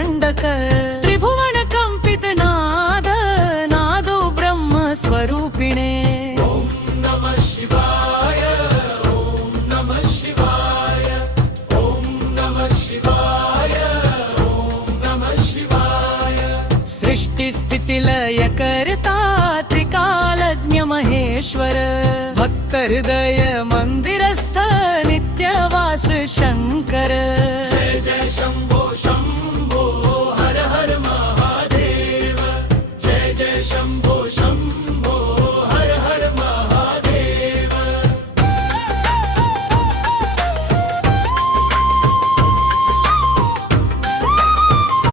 दंडकर त्रिभुवन कंपित नाद नादो ब्रह्म स्वरूपिणे ओम नमः शिवाय ओम नमः शिवाय ओम नमः शिवाय ओम नमः शिवाय सृष्टि स्थिति लय करता त्रिकालज्ञ महेश्वर भक्त हृदय मंदिर